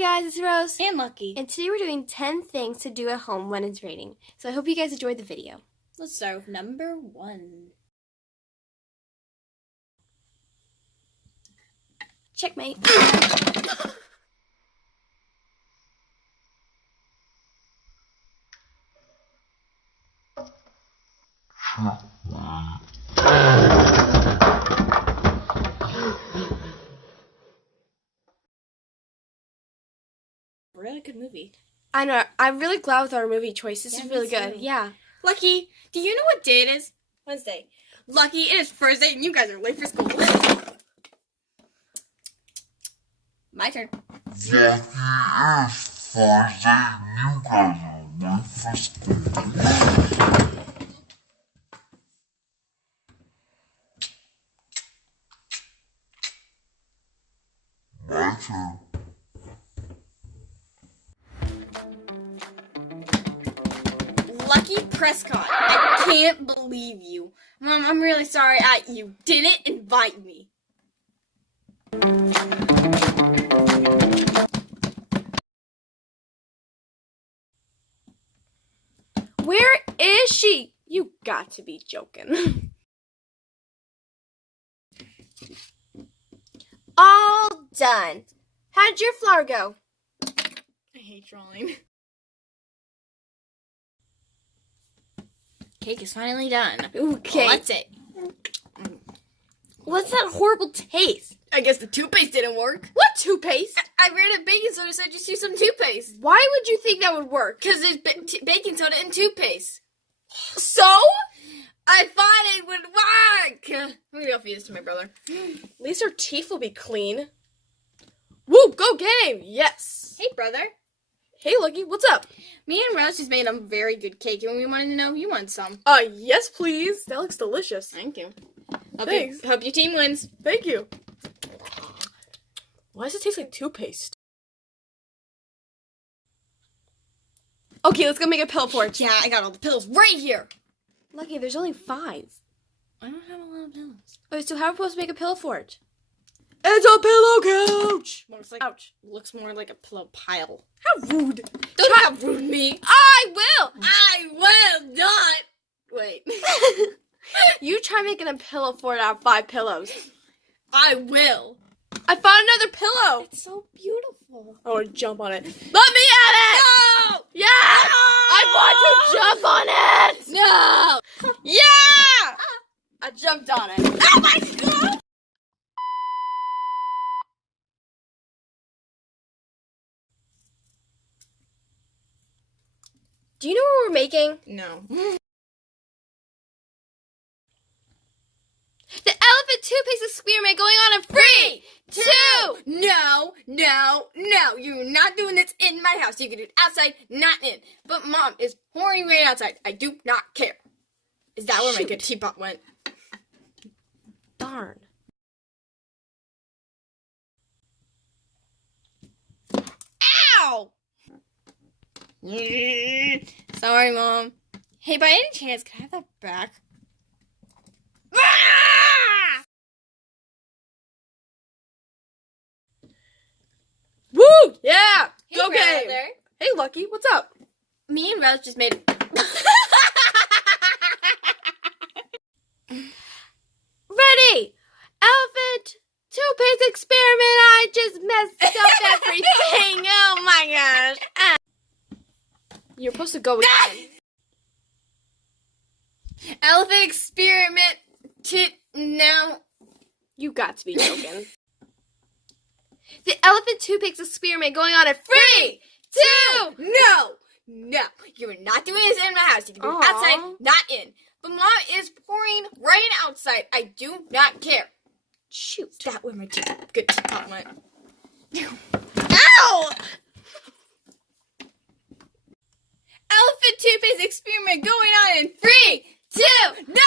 Hi guys, it's Rose. And Lucky. And today we're doing 10 things to do at home when it's raining. So I hope you guys enjoyed the video. Let's start with number 1. Checkmate. Really good movie. I know. I'm really glad with our movie choice. This is really good. Too. Yeah. Lucky, do you know what day it is? Wednesday. Lucky, it is Thursday and you guys are late for school. My turn. Lucky, it is Thursday and you guys are late for school. My turn. Lucky Prescott, I can't believe you. Mom, I'm really sorry you didn't invite me. Where is she? You got to be joking. All done. How did your flower go? I hate drawing. Cake is finally done. Okay. Well, that's it. What's that horrible taste? I guess the toothpaste didn't work. What toothpaste? I ran a baking soda, so I just used some toothpaste. Why would you think that would work? Because there's baking soda and toothpaste. So? I thought it would work. I'm gonna go feed this to my brother. At least her teeth will be clean. Woo, go game! Yes. Hey, brother. Hey, Lucky, what's up? Me and Rose just made a very good cake, and we wanted to know if you want some. Yes, please. That looks delicious. Thank you. Thanks. Hope your team wins. Thank you. Why does it taste like toothpaste? Okay, let's go make a pillow fort. Yeah, I got all the pillows right here. Lucky, there's only 5. I don't have a lot of pillows. Okay, so how are we supposed to make a pillow fort? It's a pillow couch! Ouch. Looks more like a pillow pile. How rude. Don't have rude me. I will! I will not. Wait. You try making a pillow fort out of 5 pillows. I will. I found another pillow! It's so beautiful. I want to jump on it. Let me at it! No! Yeah! I want to jump on it! No! Yeah! I jumped on it. Oh my God! Do you know what we're making? No. The elephant toothpaste experiment going on in 3, 2. No. You're not doing this in my house. You can do it outside, not in. But Mom is pouring rain outside. I do not care. Is that where my good teapot went? Darn. Ow! Sorry, Mom. Hey, by any chance, can I have that back? Ah! Woo! Yeah! Hey, Go game! brother. Hey, Lucky, what's up? Me and Rose just made Ready! Elephant toothpaste experiment! I just messed up everything! Oh my gosh! You're supposed to go again. elephant experiment now. You got to be joking. The elephant toothpaste experiment going on at 3, 2. No, you're not doing this in my house. You can do it Aw. outside, not in. But Mom is pouring rain outside. I do not care. Shoot. That where my good teapot went. Ow! Elephant toothpaste experiment going on in 3, 2. No.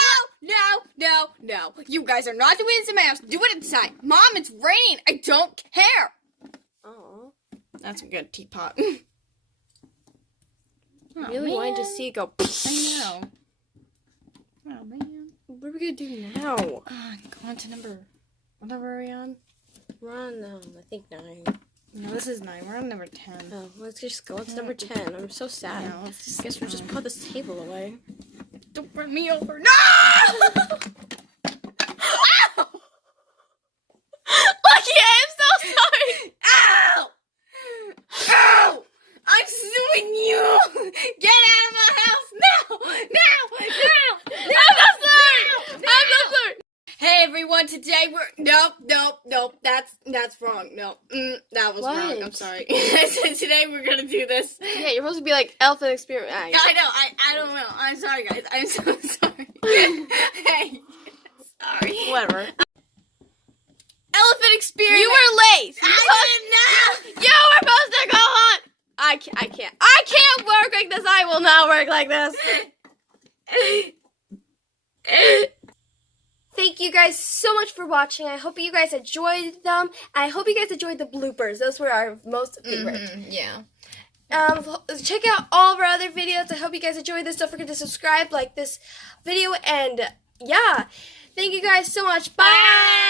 You guys are not doing this in my house. Do it inside. Mom, it's raining. I don't care. Oh. That's a good teapot. I really wanted to see it go. I know. Oh, man. What are we gonna do now? Go on to number. What number are we on? We're on, I think 9. No, this is 9. We're on number 10. Oh, let's just go. It's number 10. I'm so sad. No, let's just Guess we'll just put this table away. Don't run me over. No! Ow! Lucky, I'm so sorry. Ow! Ow! I'm suing you! Get out of my house now! Now! Now! I'm so sorry. I'm so sorry. Hey everyone, today we're nope. That's wrong. No, that was wrong. I'm What? sorry. So today we're gonna do this. Yeah, you're supposed to be like elephant experiment. Ah, I know. I don't know. I'm sorry, guys. I'm so sorry. Hey, sorry. Whatever. Elephant experiment. You were late. I didn't know. You were supposed to go on. I can't work like this. I will not work like this. Thank you guys so much for watching. I hope you guys enjoyed them. I hope you guys enjoyed the bloopers. Those were our most favorite. Yeah. Check out all of our other videos. I hope you guys enjoyed this. Don't forget to subscribe, like this video, and yeah. Thank you guys so much. Bye.